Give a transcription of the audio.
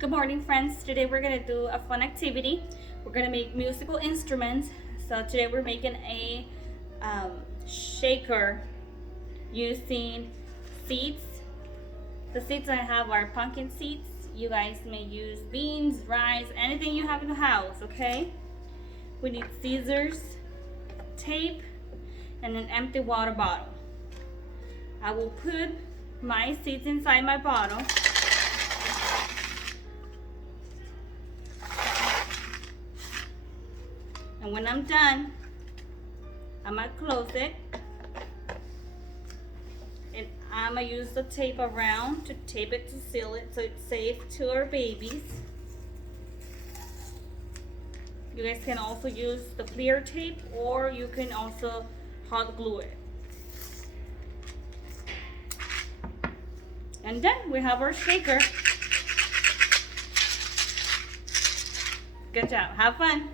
Good morning, friends. Today we're gonna do a fun activity. We're gonna make musical instruments. So today we're making a shaker using seeds. The seeds I have are pumpkin seeds. You guys may use beans, rice, anything you have in the house, okay? We need scissors, tape, and an empty water bottle. I will put my seeds inside my bottle. And when I'm done, I'm gonna close it. And I'm gonna use the tape around to tape it to seal it so it's safe to our babies. You guys can also use the clear tape, or you can also hot glue it. And then we have our shaker. Good job. Have fun.